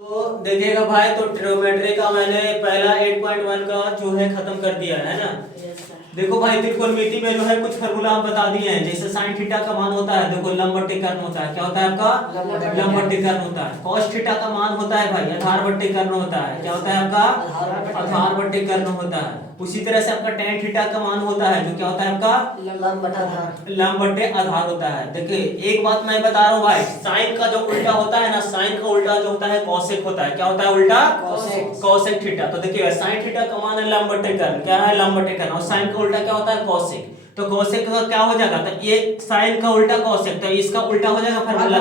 तो देखिएगा भाई, तो ट्रिग्नोमेट्री का मैंने पहला 8.1 का जो है खत्म कर दिया है ना। देखो भाई, त्रिकोणमिति में जो है कुछ फार्मूला हम बता दिए हैं। जैसे साइन थीटा का मान होता है, देखो लंब बट्टे कर्ण होता है। क्या होता है आपका? लंब बट्टे कर्ण होता है। कॉस थीटा का मान होता है भाई आधार बट्टे कर्ण होता है। क्या होता है आपका? आधार बट्टे कर्ण होता है। उसी तरह से आपका tan थीटा का मान होता है, जो क्या होता है आपका? लंब बट्टे आधार होता है। देखिए एक बात मैं बता रहा हूँ भाई, साइन का जो उल्टा होता है ना, साइन का उल्टा जो होता है कॉसेक होता है। क्या होता है उल्टा? Cosec theta. तो देखिए साइन थीटा का मान है लंब बट्टे कर्ण। क्या है? लंब बट्टे कर्ण। और साइन का उल्टा क्या होता है? कॉसेक। तो कॉसेक का क्या हो जाएगा? तो ये साइन का उल्टा कॉसेक, तो इसका उल्टा हो जाएगा फार्मूला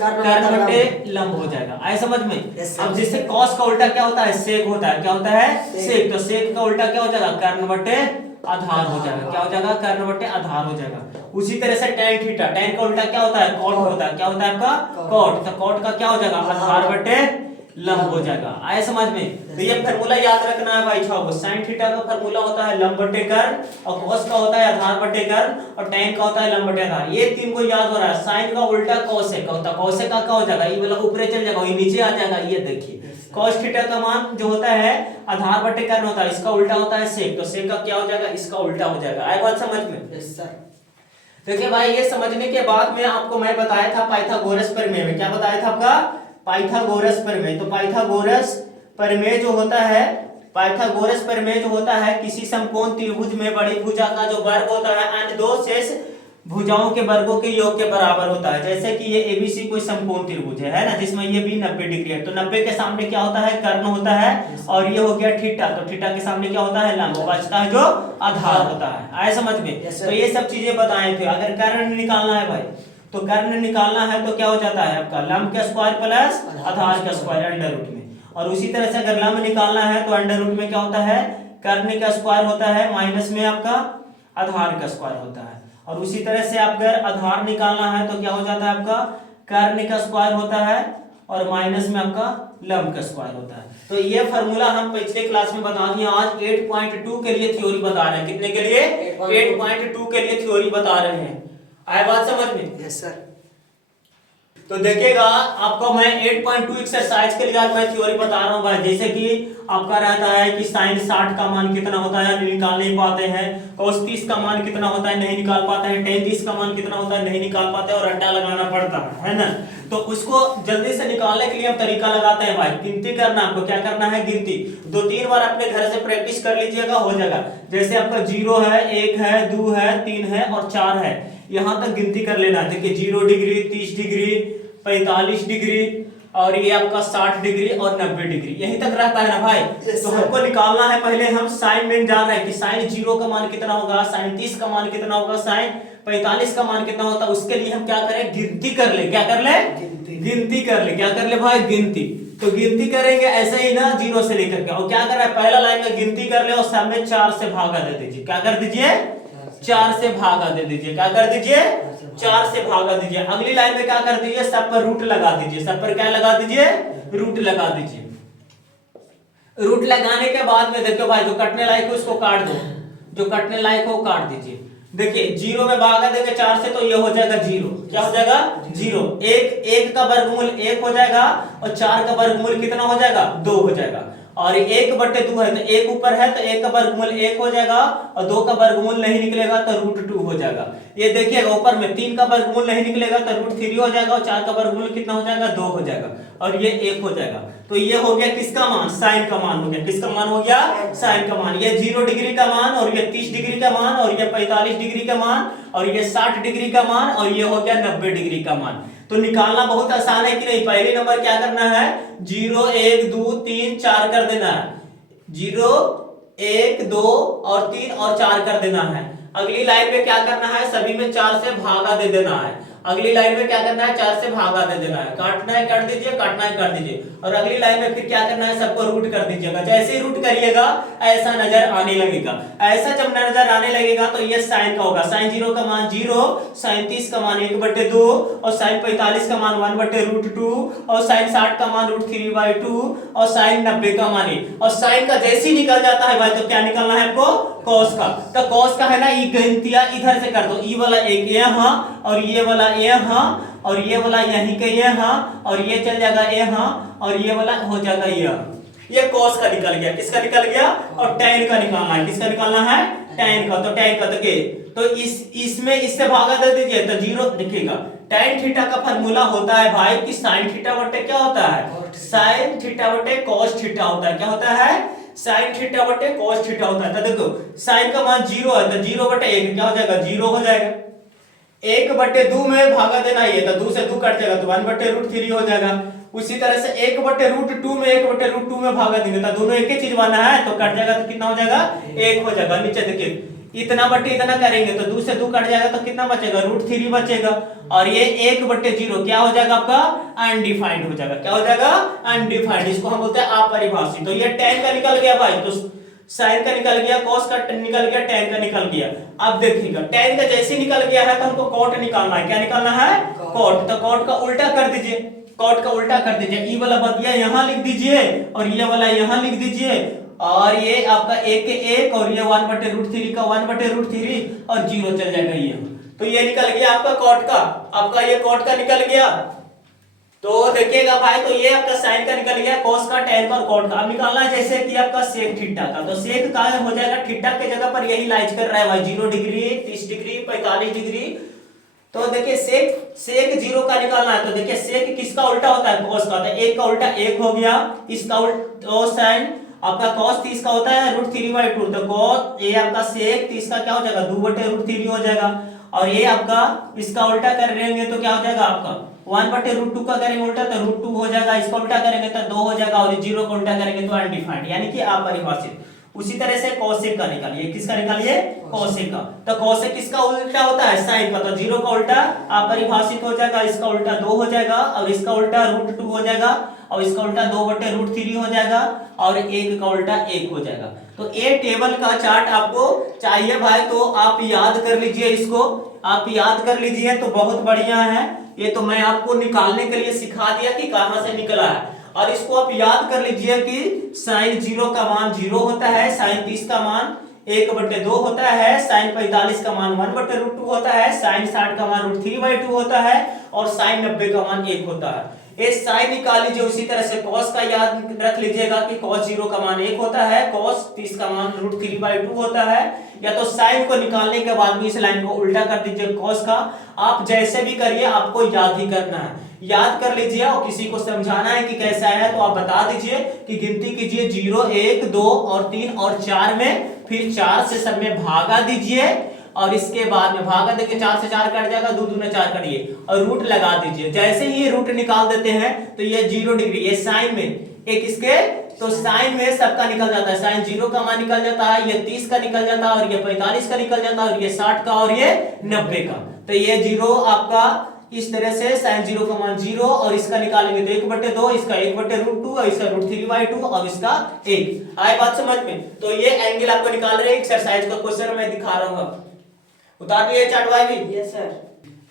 कर्ण बट्टे लंब हो जाएगा। आए समझ में? अब जैसे कॉस का उल्टा क्या होता है? सेक होता है। क्या होता है? सेक। तो सेक का उल्टा क्या हो जाएगा? कर्ण बट्टे आधार हो जाएगा। क्या हो जाएगा? कर्ण बट्टे आधार हो जाएगा। उसी तरह से tan थीटा, tan का उल्टा क्या होता है? कॉट होता है। क्या होता है आपका? कॉट। तो कॉट का क्या हो जाएगा? आधार बट्टे लंब हो जाएगा। आए समझ में? तो ये फार्मूला याद रखना है भाई छाओ। sin थीटा का फार्मूला होता है लंब बट्टे कर्ण, और cos का होता है आधार बट्टे कर्ण, और tan का होता है लंब बट्टे आधार। ये तीन को याद हो रहा है। sin का उल्टा cosec का होता है। cosec का क्या हो जाएगा? ये वाला ऊपर चल जाएगा, ये नीचे आ जाएगा। ये देखिए cos थीटा का मान जो होता है आधार बट्टे कर्ण होता है, इसका उल्टा होता है sec। तो sec का क्या हो जाएगा? इसका उल्टा हो जाएगा। आए बात समझ में? Yes sir. देखिए भाई, ये समझने के बाद में आपको मैं बताया था पाइथागोरस प्रमेय में। क्या बताया था आपका? पाइथागोरस प्रमेय। तो पाइथागोरस प्रमेय जो होता है, पाइथागोरस प्रमेय जो होता है, किसी समकोण त्रिभुज में बड़ी भुजा का जो वर्ग होता है अन्य दो शेष भुजाओं के वर्गों के योग के बराबर होता है। जैसे कि ये एबीसी कोई समकोण त्रिभुज है ना, जिसमें ये भी 90 डिग्री है। तो 90 के सामने क्या होता है? कर्ण होता है। और ये हो गया थीटा। तो थीटा के सामने क्या होता है? लंब। बचता है जो आधार होता है। आए समझ में? तो ये सब चीजें बताए थे। अगर कर्ण निकालना है भाई, तो कर्ण निकालना है तो क्या हो जाता है आपका? लंब का स्क्वायर प्लस आधार का स्क्वायर अंडर रूट में। और उसी तरह से अगर लंब निकालना है तो अंडर रूट में क्या होता है? कर्ण का स्क्वायर होता है, माइनस में आपका आधार का स्क्वायर होता है। और उसी तरह से आप अगर आधार निकालना है तो क्या हो जाता है आपका? कर्ण का स्क्वायर होता है, और माइनस में आपका लंब का स्क्वायर होता है। तो ये फार्मूला हम पिछले क्लास में बता दिए। आज 8.2 के लिए थ्योरी बता रहे हैं। कितने के लिए? 8.2 के लिए थ्योरी बता रहे हैं। आए बात समझ में? Yes sir. तो देखिएगा, आपको मैं 8.2 एक्सरसाइज के लिए आज मैं थ्योरी बता रहा हूं भाई। जैसे कि आपका रहता है कि साइन 60 का मान कितना होता है, निकाल नहीं पाते हैं। cos 30 का मान कितना होता है, नहीं निकाल पाते हैं। tan 30 का मान कितना होता है, नहीं निकाल पाते, और रट्टा लगाना पड़ता है ना। तो उसको जल्दी से निकालने के लिए हम तरीका लगाते हैं भाई, गिनती करना। आपको क्या करना है? गिनती 2-3 बार अपने घर से प्रैक्टिस कर लीजिएगा, हो जाएगा। जैसे आपका 0 है, 1 है, 2 है, 3 है और 4 है, यहां तक गिनती कर लेना है। देखिए 0 डिग्री, 30 डिग्री, 45 डिग्री, और ये आपका 60 डिग्री और 90 डिग्री, यहीं तक रहता है ना भाई। तो हमको निकालना है, पहले हम साइन में जान रहे हैं कि साइन 0 का मान कितना होगा, साइन 30 का मान कितना होगा, साइन 45 का मान कितना होता है। उसके लिए हम क्या करें? गिनती कर ले। क्या कर ले? गिनती कर ले। क्या कर ले भाई? गिनती। तो गिनती करेंगे ऐसे ही ना, 0 से लेकर के। और क्या कर रहा है? पहला लाइन में गिनती कर ले और सब में 4 से भागा दे दीजिए। क्या कर दीजिए? 4 से भागा दे दीजिए। क्या कर दीजिए? 4 से भागा दीजिए। अगली लाइन में क्या कर दीजिए? सब पर रूट लगा दीजिए। सब पर क्या लगा दीजिए? रूट लगा दीजिए। रूट लगाने के बाद में देखो भाई, जो कटने लायक है उसको काट दो, जो कटने लायक हो काट दीजिए। देखिए 0 में भागा देंगे 4 से, तो ये हो जाएगा 0। क्या हो जाएगा? 0। एक का वर्गमूल 1 हो जाएगा, और 4 का वर्गमूल कितना हो जाएगा? 2 हो जाएगा। और 1/2 है, तो 1 ऊपर है, तो 1 का वर्गमूल 1 हो जाएगा, और 2 का वर्गमूल नहीं निकलेगा तो √2 हो जाएगा। ये देखिएगा ऊपर में 3 का वर्गमूल नहीं निकलेगा तो √3 हो जाएगा, और 4 का वर्गमूल कितना हो जाएगा? 2 हो जाएगा, और ये 1 हो जाएगा। तो ये हो गया किसका मान? साइन का मान हो गया। किसका मान हो गया? साइन का मान। ये 0 डिग्री का मान, और ये 30 डिग्री का मान, और ये 45 डिग्री का मान, और ये 60 डिग्री का मान, और ये हो गया 90 डिग्री का मान। तो निकालना बहुत आसान है कि नहीं? पहले नंबर क्या करना है? 0 1 2 3 4 कर देना है। 0 1 2 और 3 और 4 कर देना है। अगली लाइन में क्या करना है? सभी में 4 से भागा दे देना है। अगली लाइन में क्या करना है? 4 से भागा दे देना है। काटना है काट दीजिए, काटना है काट दीजिए। और अगली लाइन में फिर क्या करना है? सबको रूट कर दीजिएगा। जैसे ही रूट करिएगा ऐसा नजर आने लगेगा। ऐसा जब नजर आने लगेगा तो ये साइन का होगा। साइन 0 का मान 0, साइन 30 का मान 1/2, और साइन 45 का मान 1/√2, और साइन 60 का मान √3/2, और साइन 90 का मान 1। और साइन का जैसे ही निकल जाता है भाई, तो क्या निकलना है आपको? कॉस का। तो कॉस का है ना, ये गिनतियां इधर से कर दो। ई वाला 1 यहाँ, और ये वाला यहाँ और ये वाला यहीं के यहाँ और ये चल जाएगा यहाँ और ये वाला हो जाएगा ये कॉस का निकल गया। किसका निकल गया? और tan का निकालना है। किसका निकालना है? tan का। तो tan का तो इसमें इससे भागा दे दीजिए तो जीरो। देखिएगा tan थीटा का फार्मूला होता है भाई कि sin थीटा बटे क्या होता है? sin थीटा बटे cos थीटा होता है। क्या होता है? sin थीटा बटे cos थीटा होता है। तो देखो sin का मान 0 है तो 0 बटे 1 क्या हो जाएगा? 0 हो जाएगा। 1 बटे 2 में भागा देना ही है तो 2 से 2 कट जाएगा तो 1 बटे रूट 3 हो जाएगा। उसी तरह से 1 बटे रूट 2 में 1 बटे रूट 2 में भागा देंगे तो दोनों एक ही चीज बना है तो कट जाएगा तो कितना हो जाएगा? 1 हो जाएगा। नीचे देखिए इतना बटे इतना करेंगे तो 2 से 2 कट जाएगा तो कितना बचेगा? रूट 3 बचेगा। और ये 1 बटे 0 क्या हो जाएगा आपका? अनडिफाइंड हो जाएगा। क्या हो जाएगा? अनडिफाइंड। इसको हम बोलते हैं अपरिभाषित। तो ये tan का निकल गया भाई, तो sin का निकल गया, cos का निकल गया, tan का निकल गया। अब देखिएगा tan का जैसे निकल गया है तो हमको cot निकालना है। क्या निकालना है? cot। तो cot का उल्टा कर दीजिए। cot का उल्टा कर दीजिए। ई वाला बतिया यहाँ लिख दीजिए और ये वाला यहाँ लिख दीजिए और ये आपका 1 के 1 और ये 1 बटे रूट 3 का 1 बटे रूट 3 और 0 चल जाएगा ये। तो ये निकल गया आपका cot का। आपका ये cot का निकल गया। तो देखिएगा भाई तो ये आपका sin का निकल गया, cos का, tan का और cot का। अब निकालना है जैसे कि आपका sec थीटा का। तो sec का हो जाएगा थीटा के जगह पर यही लाइज कर रहा है भाई 0 डिग्री, 30 डिग्री, 45 डिग्री। तो देखिए sec 0 का निकालना है। तो देखिए sec किसका उल्टा होता है? cos का। तो 1 का उल्टा 1 हो गया। इसका उल्टा sin आपका cos 30 का होता है रूट 3/2। तो cos ये आपका sec 30 का क्या हो जाएगा? 2 बटे रूट 3 हो जाएगा। और ये आपका इसका उल्टा कर लेंगे तो क्या हो जाएगा आपका? 1 बटे रूट 2 का करेंगे उल्टा तो रूट 2 हो जाएगा। इसका उल्टा करेंगे तो 2 हो जाएगा और 0 का उल्टा करेंगे तो अनडिफाइंड यानी कि अपरिभाषित। उसी तरह से cosec का निकालिए। किसका निकालिए? cosec का। तो cosec किसका उल्टा होता है? sin का। तो 0 का उल्टा अपरिभाषित हो जाएगा, इसका उल्टा 2 हो जाएगा और इसका उल्टा रूट 2 हो जाएगा और इसका उल्टा 2 बटे रूट 3 हो जाएगा और 1 का उल्टा 1 हो जाएगा। तो ये टेबल का चार्ट आपको चाहिए भाई तो आप याद कर लीजिए। इसको आप याद कर लीजिए तो बहुत बढ़िया है। ये तो मैं आपको निकालने के लिए सिखा दिया कि कहां से निकला है। और इसको आप याद कर लीजिए कि sin 0 का मान 0 होता है, sin 30 का मान 1 बटे 2 होता है, sin 45 का मान 1 बटे रूट 2 होता है, sin 60 का मान रूट 3/2 होता है और sin 90 का मान 1 होता है। ये sin निकाल लीजिए। उसी तरह से cos का याद रख लीजिएगा कि cos 0 का मान 1 होता है, cos 30 का मान रूट 3/2 होता है। या तो sin को निकालने के बाद भी इस लाइन को उल्टा कर दीजिए cos का। आप जैसे भी करिए आपको याद ही करना है। याद कर लीजिए और किसी को समझाना है कि कैसा है तो आप बता दीजिए कि गिनती कीजिए 0 1 2 और 3 और 4 में, फिर 4 से सब में भागा दीजिए और इसके बाद में भागा देके 4 से 4 कट जाएगा, 2 दूने 4 करिए और रूट लगा दीजिए। जैसे ही ये रूट निकाल देते हैं तो ये 0 डिग्री ये साइन में एक इसके तो साइन में सबका निकल जाता है। साइन 0 का मान निकल जाता है, ये 30 का निकल जाता है और ये 45 का निकल जाता है और ये 60 का और ये 90 का। तो ये 0 आपका इस तरह से sin 0 का मान 0 और इसका निकालेंगे तो 1 बटे 2, इसका 1 बटे रूट 2 और इसका रूट 3/2 और इसका 1। आए बात समझ में? तो ये एंगल आपको निकाल रहे हैं। एक्सरसाइज का क्वेश्चन मैं दिखा रहा हूँ। उतार दिए चार्ट भाई भी? Yes sir.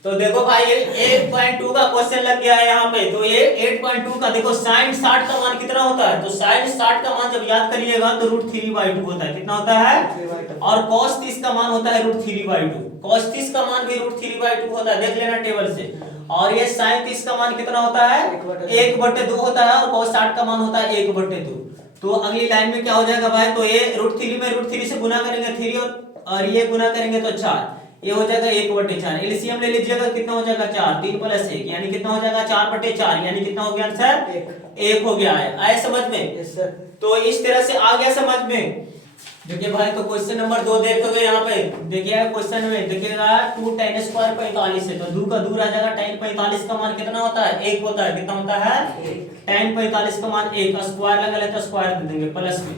तो देखो भाई ये 8.2 का क्वेश्चन लग गया है यहाँ पे। तो ये 8.2 का देखो sin 60 का मान कितना होता है? तो sin 60 का मान जब याद करिएगा तो रूट 3/2 होता है। कितना होता है? और cos 30 का मान होता है रूट 3/2। cos 30 का मान भी रूट 3/2 होता है, देख लेना टेबल से। और ये sin 30 का मान कितना होता है? 1/2 होता है और cos 60 का मान होता है 1/2। तो अगली लाइन में क्या हो जाएगा भाई? तो ये रूट 3 में रूट 3 से गुना करेंगे 3 और ये गुना करेंगे तो 4, ये हो जाएगा 1/4। एलसीएम ले लीजिएगा कितना हो जाएगा? 4, 3 + 1 यानी कितना हो जाएगा? 4/4 यानी कितना हो गया आंसर? 1 हो गया है। आए समझ में? Yes sir. तो इस तरह से आ गया समझ में। देखिए भाई तो क्वेश्चन नंबर 2 देखोगे यहाँ पे देखिएगा क्वेश्चन में देखिएगा 2 tan स्क्वायर 45 है तो 2 का दूर आ जाएगा। tan 45 का मान कितना होता है? 1 होता है। कितना होता है? tan 45 का मान 1 का स्क्वायर लगा लेते तो स्क्वायर दे देंगे प्लस में।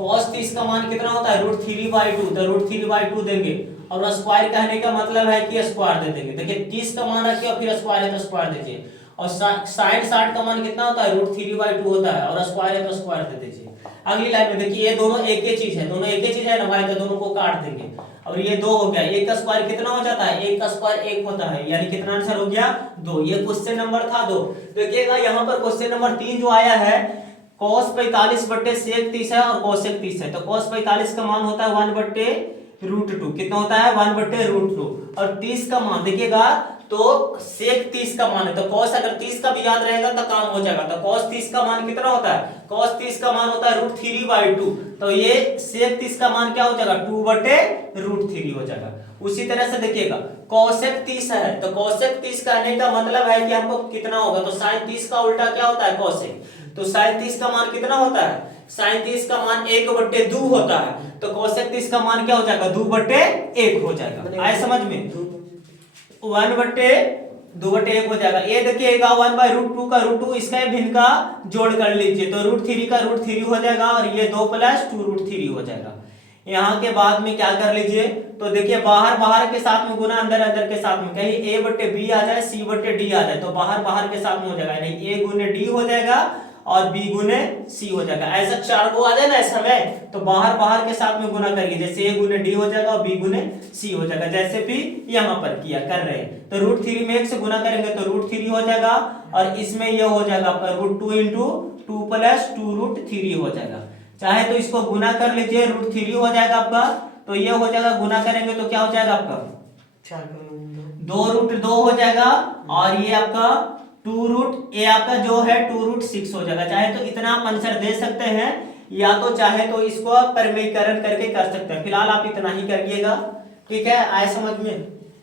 cos 30 का मान कितना होता है? रूट 3/2 तो रूट 3/2 देंगे और स्क्वायर कहने का मतलब है कि स्क्वायर दे देंगे। देखिए 30 का मान रखिए और फिर स्क्वायर है तो स्क्वायर दीजिए। और sin 60 का मान कितना होता है? रूट 3/2 होता है और स्क्वायर है तो स्क्वायर दे दीजिए। अगली लाइन में देखिए ये दोनों एक ही चीज है, दोनों एक ही चीज है ना भाई, तो दोनों को काट देंगे और ये 2 हो गया। 1 का स्क्वायर कितना हो जाता है? 1 का स्क्वायर 1 होता है यानी कितना आंसर हो गया? 2। ये क्वेश्चन नंबर था 2। देखिएगा यहाँ पर क्वेश्चन नंबर 3 जो आया है cos 45 बटे sec 30 है और cosec 30 है। तो cos 45 का मान होता है 1/√2। कितना होता है? 1/√2 और 30 का मान देखिएगा तो सेक 30 का मान है, तो cos अगर 30 का भी याद रहेगा तो काम हो जाएगा। तो cos 30 का मान कितना होता है, cos 30 का मान होता है √3/2। तो ये सेक 30 का मान क्या हो जाएगा, 2/√3 हो जाएगा। उसी तरह से देखिएगा cosec 30 है, तो cosec 30 कहने का मतलब है कि हमको कितना होगा, तो sin 30 का उल्टा क्या होता है, cosec। तो sin 30 का मान कितना होता है, sin 30 का मान 1/2 होता है, तो cosec 30 का मान क्या हो जाएगा, 2/1 हो जाएगा। आए समझ में, 1/2/1 हो जाएगा। ये देखिएगा 1/√2 का √2, इसका भिन्न का जोड़ कर लीजिए, तो √3 का √3 हो जाएगा, और ये 2 + 2√3 हो जाएगा। यहाँ के बाद में क्या कर लीजिए, तो देखिए बाहर बाहर के साथ में गुना, अंदर अंदर के साथ में, कहीं a/b आ जाए, c/d आ जाए, तो बाहर बाहर के साथ में हो जाएगा, यानी a गुने d हो जाएगा और b गुने c हो जाएगा। ऐसा 4 को आ जाए ना ऐसा में, तो बाहर बाहर के साथ में गुना करिए, जैसे a गुने d हो जाएगा और b गुने c हो जाएगा, जैसे भी यहाँ पर किया कर रहे हैं। तो √3 में 1 से गुना करेंगे तो √3 हो जाएगा, और इसमें यह हो जाएगा आपका √2 × 2 + 2√3 हो जाएगा। चाहे तो इसको गुना कर लीजिए, √3 हो जाएगा आपका, तो ये हो जाएगा, गुना करेंगे तो क्या हो जाएगा आपका 2√2 हो जाएगा, और ये आपका 2 ये आपका जो है 2√6 हो जाएगा। चाहे तो इतना आप आंसर दे सकते हैं, या तो चाहे तो इसको आप परिमेयकरण करके कर सकते हैं, फिलहाल आप इतना ही करिएगा, ठीक है। आए समझ में,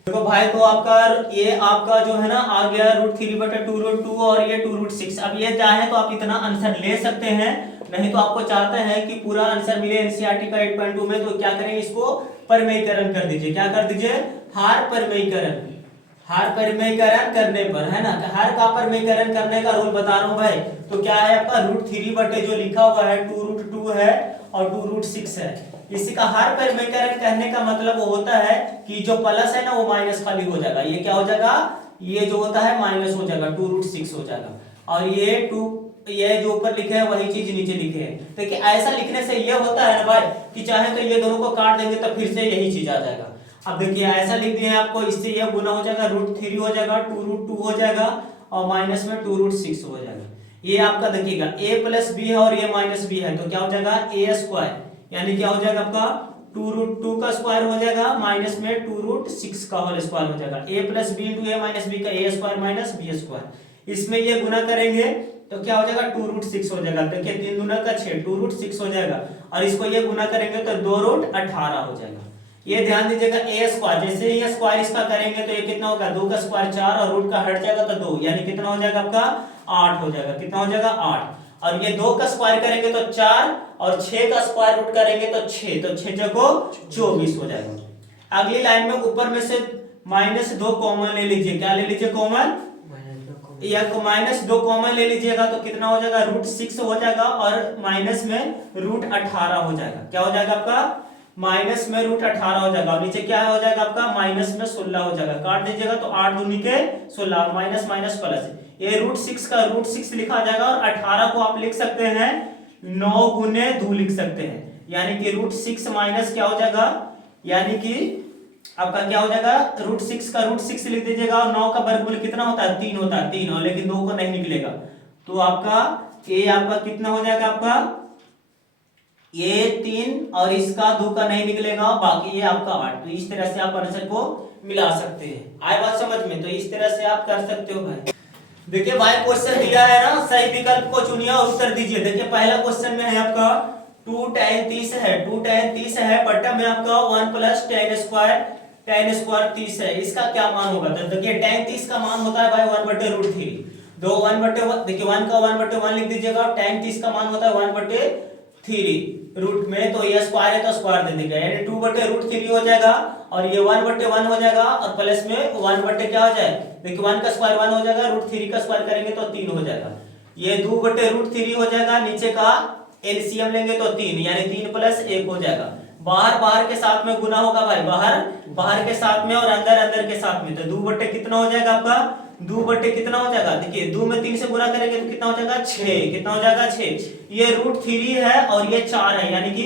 देखो भाई, तो आपका ये आपका जो है ना आ गया √3/2√2 और ये 2√6। अब ये चाहे तो आप इतना आंसर ले सकते हैं, नहीं तो आपको चाहते हैं कि पूरा आंसर मिले एनसीईआरटी का 8.2 में, तो क्या करेंगे, इसको परिमेयकरण कर दीजिए। क्या कर दीजिए, हार परिमेयकरण। हार परिमेयकरण करने पर, है ना, हार का परिमेयकरण करने का रूल बता रहा हूं भाई। तो क्या है आपका √3 जो लिखा हुआ है 2√2 है और 2√6 है, इसी का हार परिमेयकरण कहने का मतलब वो होता है कि जो प्लस है ना वो माइनस खाली हो जाएगा, ये क्या हो जाएगा, ये जो होता है माइनस हो जाएगा, 2√6 हो जाएगा, और ये जो ऊपर लिखे हैं वही चीज नीचे लिखे हैं। देखिए ऐसा लिखने से ये होता है ना भाई कि चाहे तो ये दोनों को काट देंगे तो फिर से यही चीज आ जाएगा। अब देखिए ऐसा लिख दिए हैं आपको, इससे ये गुना हो जाएगा, √3 हो जाएगा, 2√2 हो जाएगा, और माइनस में 2√6 हो जाएगा। ये आपका देखिएगा a + b है और ये -b है, तो क्या हो जाएगा a², यानी क्या हो जाएगा आपका 2√2 का स्क्वायर हो जाएगा, माइनस में 2√6 का होल स्क्वायर हो जाएगा। a + b × a - b का a² - b², इसमें ये गुना करेंगे तो क्या हो जाएगा 2√6 हो जाएगा। देखिए 3 दूना का 6, 2√6 हो जाएगा, और इसको ये गुना करेंगे तो 2√18 हो जाएगा। ये ध्यान दीजिएगा a², जैसे ये स्क्वायर इसका करेंगे तो ये कितना होगा, 2 का स्क्वायर 4 और रूट का हट जाएगा तो 2, यानी कितना हो जाएगा आपका 8 हो जाएगा। कितना हो जाएगा 8, और ये 2 का स्क्वायर करेंगे तो 4 और 6 का स्क्वायर रूट करेंगे तो 6, तो 6 जगो 24 हो जाएगा। अगली लाइन में ऊपर में से -2 कॉमन ले लीजिए। क्या ले लीजिए कॉमन, या -2 कॉमन ले लीजिएगा तो कितना हो जाएगा √6 हो जाएगा, और माइनस में √18 हो जाएगा। क्या हो जाएगा आपका माइनस में √18 हो जाएगा, और नीचे क्या हो जाएगा आपका माइनस में 16 हो जाएगा। काट दीजिएगा तो 8 दूनी के 16, माइनस माइनस प्लस, ये √6 का √6 लिखा जाएगा, और 18 को आप लिख सकते हैं 9 गुने 2 लिख सकते हैं, यानी कि √6 माइनस क्या हो जाएगा, यानी कि आपका क्या हो जाएगा √6 का √6 लिख दीजिएगा, और 9 का वर्गमूल कितना होता है 3 होता है, 3, और लेकिन 2 को नहीं निकलेगा, तो आपका ये आपका कितना हो जाएगा, आपका ये 3 और इसका 2 का नहीं निकलेगा, बाकी ये आपका 8। तो इस तरह से आप आंसर को मिला सकते हैं। आए बात समझ में, तो इस तरह से आप कर सकते हो भाई। देखिए भाई क्वेश्चन दिया है ना, सही विकल्प को चुनिए और उत्तर दीजिए। देखिए पहला क्वेश्चन में है आपका 2 tan 30 है, 2 tan 30 है, बटा में आपका 1 + tan स्क्वायर 30 है, इसका क्या मान होगा। तो देखिए tan 30 का मान होता है भाई 1/√3, दो 1/1, देखिए 1 का 1/1 लिख दीजिएगा, tan 30 का मान होता है 1/3 रूट में, तो ये स्क्वायर है तो स्क्वायर दे देगा, यानी 2/√3 हो जाएगा, और ये 1/1 हो जाएगा, और प्लस में 1 क्या हो जाए, देखिए 1 का स्क्वायर 1 हो जाएगा, √3 का स्क्वायर करेंगे तो 3 हो जाएगा, ये 2/√3 हो जाएगा, नीचे का एलसीएम लेंगे तो 3, यानी 3 + 1 हो जाएगा। बाहर बाहर के साथ में गुना होगा भाई, बाहर बाहर के साथ में और अंदर अंदर के साथ में, तो 2 कितना हो जाएगा आपका 2 कितना हो जाएगा, देखिए 2 में 3 से गुना करेंगे तो कितना हो जाएगा 6, कितना हो जाएगा 6, ये √3 है और ये 4 है, यानी कि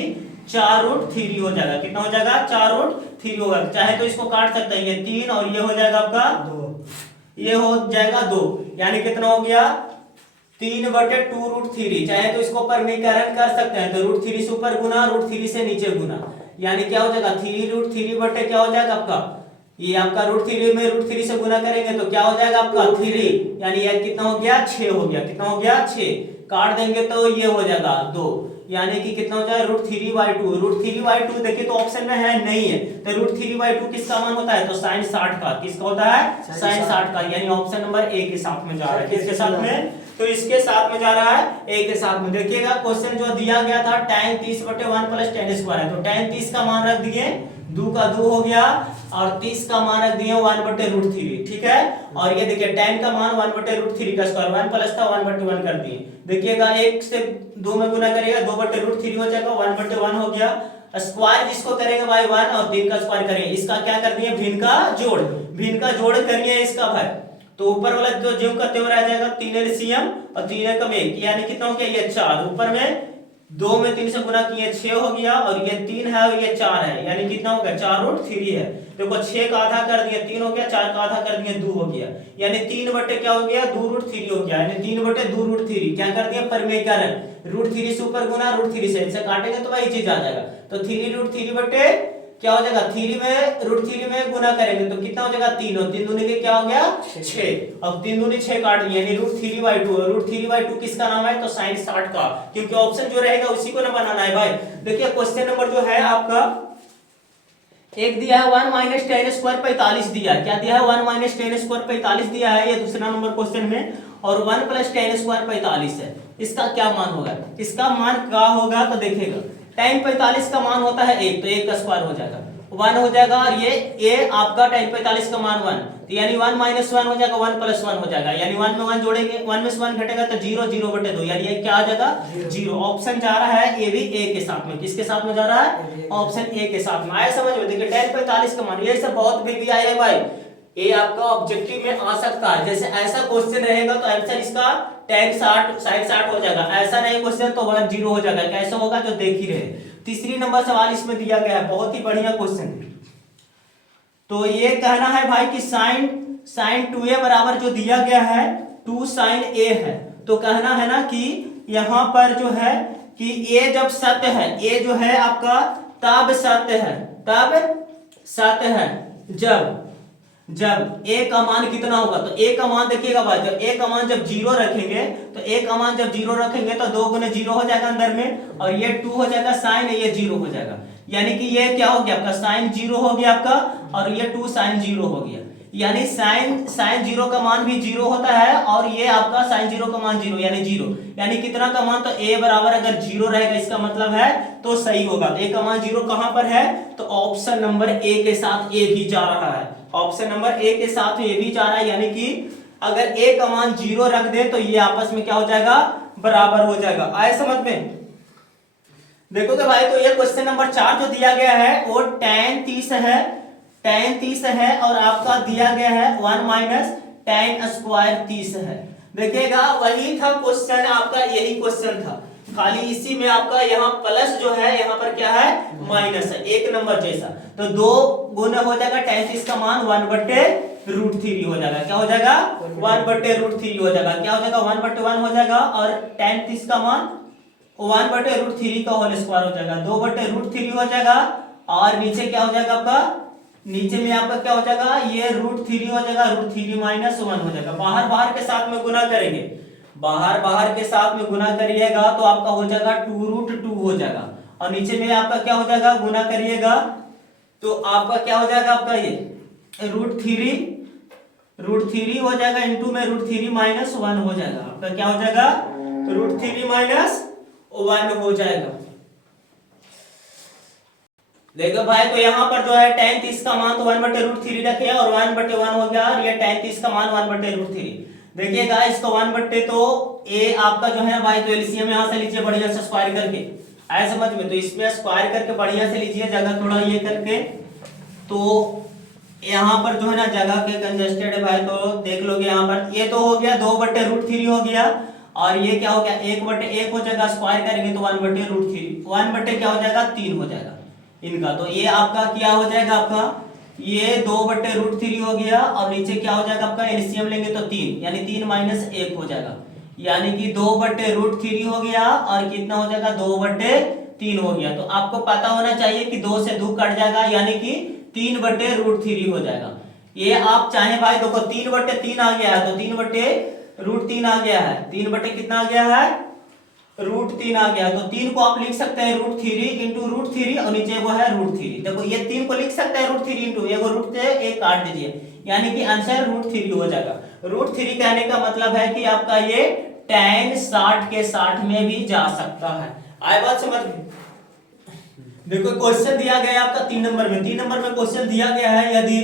4√3 हो जाएगा। कितना हो जाएगा 4√3 होगा। चाहे तो इसको काट सकते हैं, ये 3 और ये हो जाएगा आपका 2, ये हो जाएगा 2, यानी कितना हो गया 3/2√3। चाहे तो इसको परिमेयकरण कर सकते हैं, तो √3 से ऊपर गुना, √3 से नीचे गुना, यानी क्या हो जाएगा 3√3 बटे क्या हो जाएगा आपका ये आपका √3 में √3 से गुना करेंगे तो क्या हो जाएगा आपका 3, यानी यह कितना हो गया 6 हो गया, कितना हो गया 6, काट देंगे तो ये हो जाएगा 2, यानी कि कितना हो जाएगा √3/2। √3/2 देखिए तो ऑप्शन में है नहीं है, तो √3/2 किसका मान होता है, तो sin 60 का, किसका होता है sin 60 का, यानी ऑप्शन नंबर ए के साथ में जा रहा है, किसके साथ में, तो इसके साथ में जा रहा है ए के साथ में। देखिएगा क्वेश्चन जो दिया गया था tan 30/1 + tan स्क्वायर है, तो tan 30 का मान रख दिए, 2 का 2 हो गया, और 30 का मान रख दिए 1/√3, ठीक है। और ये देखिए tan का मान 1/√3 का स्क्वायर, 1 प्लस था 1/1 कर दिए। देखिएगा 1 से 2 में गुना करेगा 2/√3 हो जाएगा, 1/1 हो गया, स्क्वायर जिसको करेंगे भाई 1 और 3 का स्क्वायर करेंगे, इसका क्या कर दिए भिन्न का जोड़, भिन्न का जोड़ करिए इसका भाई, तो ऊपर वाला जो ज्यों का त्यों रह जाएगा, 3 LCM और 3 एकम 1, यानी कितना हो गया ये 4, ऊपर में 2 में 3 से गुना किए 6 हो गया, और ये 3 है और ये 4 है, यानी कितना हो गया 4√3 है। देखो 6 का आधा कर दिया 3 हो गया, 4 का आधा कर दिया 2 हो गया, यानी 3 बटे क्या हो गया 2√3 हो गया, यानी 3 बटे 2√3 क्या कर दिया परिमेयकरण, √3 से ऊपर गुना √3 से, इनसे काटेंगे तो वही चीज आ जाएगा, तो 3√3 बटे क्या हो जाएगा 3 में √3 में गुना करेंगे तो कितना हो जाएगा 3, और 3 दूनी के क्या हो गया 6, अब 3 दूनी 6 काट दिए, यानी √3/2, √3/2 किसका नाम है, तो sin 60 का, क्योंकि ऑप्शन जो रहेगा उसी को ना बनाना है भाई। देखिए क्वेश्चन नंबर जो है आपका एक दिया है 1 - tan स्क्वायर 45 दिया है, क्या दिया है 1 - tan स्क्वायर 45 दिया है, ये दूसरा नंबर क्वेश्चन में, और 1 + tan स्क्वायर 45 है, इसका क्या मान होगा, इसका मान क्या होगा, तो देखिएगा tan 45 का मान होता है 1, तो 1 का स्क्वायर हो जाएगा 1 हो जाएगा, और ये आपका tan 45 का मान 1, तो यानी 1 - 1 हो जाएगा, 1 + 1 हो जाएगा, यानी 1 में 1 जोड़ेंगे, 1 में से 1 घटेगा तो 0, 0/2, यानी ये क्या आ जाएगा 0। ऑप्शन जा रहा है ये भी ए के साथ में, किसके साथ में जा रहा है, ऑप्शन ए के साथ में। आया समझ में, देखिए tan 45 का मान, ये सब बहुत भी आया है भाई, ये आपका ऑब्जेक्टिव में आ सकता है, जैसे ऐसा क्वेश्चन रहेगा तो आंसर इसका tan 60 sin 60 हो जाएगा, ऐसा नहीं क्वेश्चन तो 1 0 हो जाएगा, कैसे होगा जो देख ही रहे। तीसरी नंबर सवाल इसमें दिया गया है, बहुत ही बढ़िया क्वेश्चन, तो ये कहना है भाई कि sin 2a बराबर जो दिया गया है 2 sin a है, तो कहना है ना कि यहां पर जो है कि a जब सत्य है, a जो है आपका तब सत्य है, तब सत्य है जब a का मान कितना होगा, तो a का मान देखिएगा भाई, जब a का मान जब 0 रखेंगे, तो a का मान जब 0 रखेंगे तो 2 गुने 0 हो जाएगा अंदर में, और ये 2 हो जाएगा sin, ये 0 हो जाएगा, यानी कि ये क्या हो गया आपका sin 0 हो गया आपका, और ये 2 sin 0 हो गया, यानी sin 0 का मान भी 0 होता है, और ये आपका sin 0 का मान 0, यानी 0, यानी कितना का मान, तो a बराबर अगर 0 रहेगा इसका मतलब है तो सही होगा, a का मान 0 कहां पर है, तो ऑप्शन नंबर ए के साथ ए भी जा रहा है, ऑप्शन नंबर ए के साथ ये भी जा रहा है, यानी कि अगर a का मान 0 रख दे तो ये आपस में क्या हो जाएगा बराबर हो जाएगा। आए समझ में, देखोगे भाई तो ये क्वेश्चन नंबर 4 जो दिया गया है वो tan 30 है, tan 30 है, और आपका दिया गया है 1 - tan स्क्वायर 30 है। देखिएगा वही था क्वेश्चन आपका, यही क्वेश्चन था, खाली इसी में आपका यहाँ प्लस जो है यहाँ पर क्या है माइनस है, एक नंबर जैसा, तो 2 गुना हो जाएगा tan 30 का मान 1/√3 हो जाएगा, क्या हो जाएगा 1/√3 हो जाएगा, क्या हो जाएगा 1/1 हो जाएगा, और tan 30 का मान 1/√3 का होल स्क्वायर हो जाएगा, 2/√3 हो जाएगा, और नीचे क्या हो जाएगा आपका, नीचे में आपका क्या हो जाएगा ये √3 हो जाएगा, √3 - 1 हो जाएगा, बाहर के साथ में गुना करेंगे, बाहर के साथ में गुना करिएगा तो आपका हो जाएगा 2√2 हो जाएगा, और नीचे में आपका क्या हो जाएगा गुना करिएगा तो आपका क्या हो जाएगा आपका ये √3 हो जाएगा, इंटू में √3 - 1 हो जाएगा, आपका क्या हो जाएगा √3 - 1 हो जाएगा। देखो भाई तो यहाँ पर जो है tan 30 का मान तो 1/√3 रखे और 1/1 हो गया, और ये tan 30 का मान 1/√3। देखिएगा इसको 1/, तो ए आपका जो है भाई तो एलसीएम यहाँ से लीजिए बढ़िया से स्क्वायर करके, आए समझ में, तो इसमें स्क्वायर करके बढ़िया से लीजिए, जगह थोड़ा ये करके, तो यहाँ पर जो है ना जगह के कंजेस्टेड है भाई, तो देख लोगे यहाँ पर ये तो हो गया 2/√3 हो गया, और ये क्या हो गया 1/1 हो जाएगा, स्क्वायर करेंगे तो 1/√3, 1 क्या हो जाएगा 3 हो जाएगा इनका, तो ये आपका क्या हो जाएगा आपका ये 2/√3 हो गया, और नीचे क्या हो जाएगा आपका एलसीएम लेंगे तो 3, यानी 3 - 1 हो जाएगा, यानी कि 2/√3 हो गया, और कितना हो जाएगा 2/3 हो गया। तो आपको पता होना चाहिए कि 2 से 2 कट जाएगा, यानी कि 3/√3 हो जाएगा। ये आप चाहे भाई देखो 3/3 आ गया है तो 3/√3 आ गया है, 3 बटे कितना आ गया है √3 आ गया। तो 3 को आप लिख सकते हैं √3 इंटू √3 और नीचे वो है √3। देखो ये 3 को लिख सकते हैं √3 इंटू एगो रूट से एक काट दीजिए, यानी कि आंसर √3 हो जाएगा। √3 कहने का मतलब है कि आपका ये tan 60 के 60 में भी जा सकता है। आए बात समझ में? देखो क्वेश्चन दिया गया है आपका 3 नंबर में, 3 नंबर में क्वेश्चन दिया गया है यदि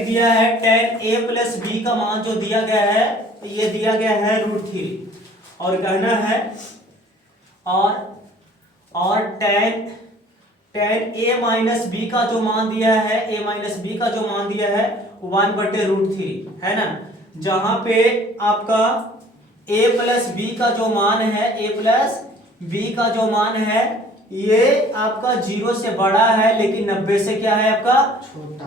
दिया है tan a प्लस b का मान जो दिया गया है तो ये दिया गया है √3 और कहना है और tan a माइनस बी का जो मान दिया है a माइनस बी का जो मान दिया है 1/√3 है ना, जहां पे आपका a प्लस बी का जो मान है a प्लस बी का जो मान है ये आपका 0 से बड़ा है लेकिन 90 से क्या है आपका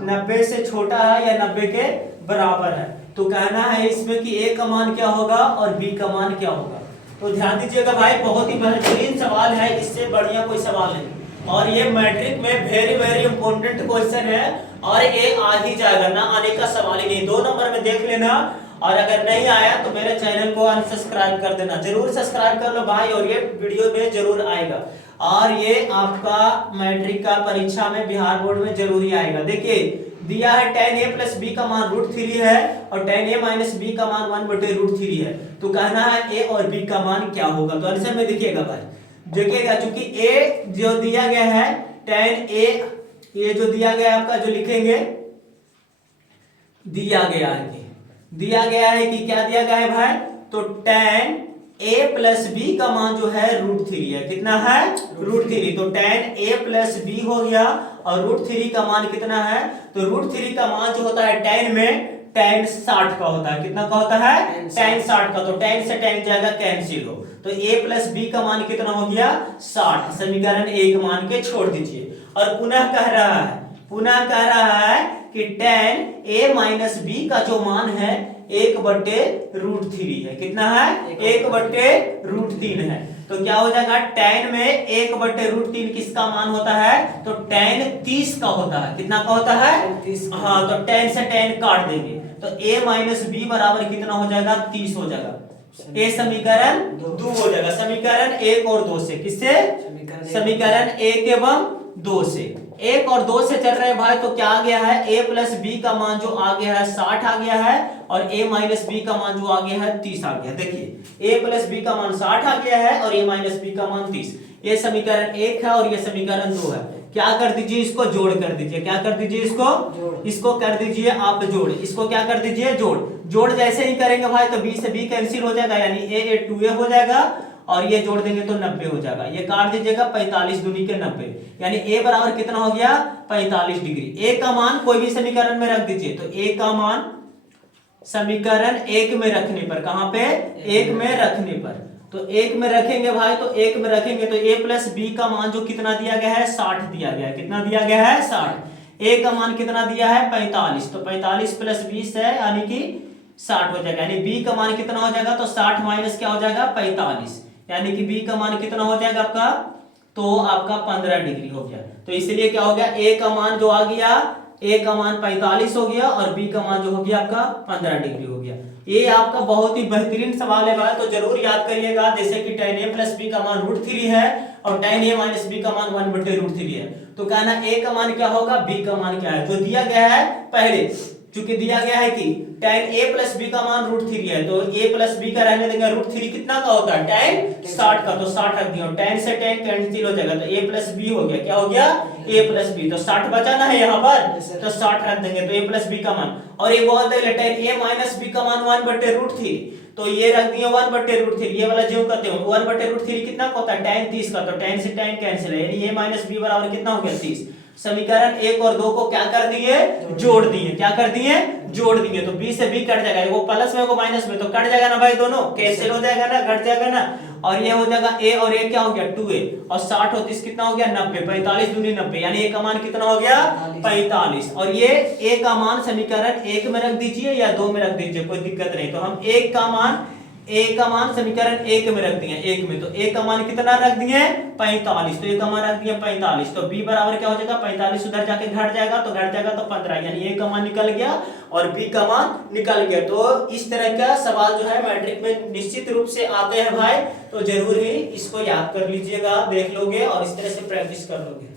90 से छोटा है या 90 के बराबर है। तो कहना है इसमें कि a का मान क्या होगा और b का मान क्या होगा। तो ध्यान दीजिएगा भाई, बहुत ही बेहतरीन सवाल है, इससे बढ़िया कोई सवाल नहीं और ये मैट्रिक में वेरी वेरी इंपॉर्टेंट क्वेश्चन है और ये आ ही जाएगा, ना आने का सवाल ही नहीं। 2 नंबर में देख लेना और अगर नहीं आया तो मेरे चैनल को अनसब्सक्राइब कर देना, जरूर सब्सक्राइब कर लो भाई और ये वीडियो में जरूर आएगा और ये आपका मैट्रिक का परीक्षा में बिहार बोर्ड में जरूरी आएगा। देखिए दिया है tan a प्लस बी का मान √3 है और tan a माइनस बी का मान 1/√3 है। तो कहना है a और b का मान क्या होगा। तो आंसर में देखिएगा भाई, देखिएगा चूंकि a जो दिया गया है tan a, ये जो दिया गया है आपका जो लिखेंगे दिया गया है कि क्या दिया गया है भाई, तो tan a प्लस बी का मान जो है √3 है, कितना है √3। तो tan a प्लस बी हो गया और √3 का मान कितना है, तो √3 का मान जो होता है tan में tan 60 का होता है, कितना का होता है tan 60 का। तो tan से tan जाएगा कैंसिल हो, तो a प्लस बी का मान कितना हो गया 60। समीकरण 1 मान के छोड़ दीजिए और पुनः कह रहा है कि tan a माइनस बी का जो मान है 1/√3 है, कितना है 1/√3 है। तो क्या हो जाएगा tan में 1/√3 किसका मान होता है, तो tan 30 का होता है, कितना का होता है हाँ, तो tan से tan काट देंगे तो a माइनस बी बराबर कितना हो जाएगा 30 हो जाएगा। ए समीकरण 2 हो जाएगा, समीकरण 1 और 2 से, किससे समीकरण 1 एवं 2 से, 1 और 2 से चल रहे भाई। तो क्या आ गया है a प्लस बी का मान जो आ गया है 60 आ गया है और a माइनस बी का मान जो आ गया है 30 आ गया। देखिए a प्लस बी का मान 60 आ गया है और a माइनस बी का मान 30, ये समीकरण 1 है और ये समीकरण 2 है। क्या कर दीजिए, इसको जोड़ कर दीजिए, क्या कर दीजिए इसको कर दीजिए आप जोड़, इसको क्या कर दीजिए जोड़ जैसे ही करेंगे भाई तो b से b कैंसिल हो जाएगा, यानी a 2a हो जाएगा और ये जोड़ देंगे तो 90 हो जाएगा। ये काट दीजिएगा 45 दूनी के 90, यानी a बराबर कितना हो गया 45 डिग्री। a का मान कोई भी समीकरण में रख दीजिए, तो a का मान समीकरण 1 में रखने पर, कहां पे 1 में रखने पर, तो 1 में रखेंगे भाई, तो 1 में रखेंगे तो a प्लस बी का मान जो कितना दिया गया है 60 दिया गया है, कितना दिया गया है 60। a का मान कितना दिया है 45, तो 45 प्लस 20 है यानी कि 60 हो जाएगा, यानी b का मान कितना हो जाएगा, तो 60 माइनस क्या हो जाएगा 45, यानी कि b का मान कितना हो जाएगा आपका, तो आपका 15 डिग्री हो गया। तो इसलिए क्या हो गया a का मान जो आ गया, a का मान 45 हो गया और b का मान जो हो गया आपका 15 डिग्री हो गया। ये आपका बहुत ही बेहतरीन सवाल है भाई, तो जरूर याद करिएगा। जैसे कि tan a प्लस b का मान √3 है और tan a माइनस b का मान 1/√3 है, तो कहना a का मान क्या होगा, b का मान क्या है, जो दिया गया है पहले, चूंकि दिया गया है कि tan a प्लस b का मान √3 है, तो a प्लस b का रहने देंगे, √3 कितना का होता है tan 60 का, तो 60 रख दिया, tan से tan कैंसिल हो जाएगा, तो a प्लस b हो गया, क्या हो गया a प्लस b, तो 60 बचाना है यहाँ पर, तो 60 रख देंगे, तो a प्लस b का मान, और ये बोल देंगे tan a माइनस b का मान 1/√3, तो ये रख दिए 1/√3, ये वाला जो करते हो 1/√3 कितना का होता है tan 30 का, तो tan से tan कैंसिल है, यानी a माइनस b बराबर कितना हो गया 30। समीकरण 1 और 2 को क्या कर दिए, जोड़ दिए, क्या कर दिए जोड़ दिए, तो b से b कट जाएगा, वो प्लस में वो माइनस में, तो कट जाएगा ना भाई, दोनों कैंसिल हो जाएगा ना, कट जाएगा ना, और ये हो जाएगा a और a क्या हो गया 2a और 60 और 30 कितना हो गया 90, 45 दूनी 90, यानी a का मान कितना हो गया 45, और ये a का मान समीकरण 1 में रख दीजिए या 2 में रख दीजिए, कोई दिक्कत नहीं। तो हम 1 का मान ए का मान समीकरण एक में रख दिए, एक में, तो ए का मान कितना रख दिए 45, तो ए का मान रख दिए 45, तो बी बराबर क्या हो जाएगा 45 उधर जाके घट जाएगा तो 15, यानी ए का मान निकल गया और बी का मान निकल गया। तो इस तरह का सवाल जो है मैट्रिक में निश्चित रूप से आते हैं भाई, तो जरूर ही इसको याद कर लीजिएगा, देख लोगे और इस तरह से प्रैक्टिस कर लोगे।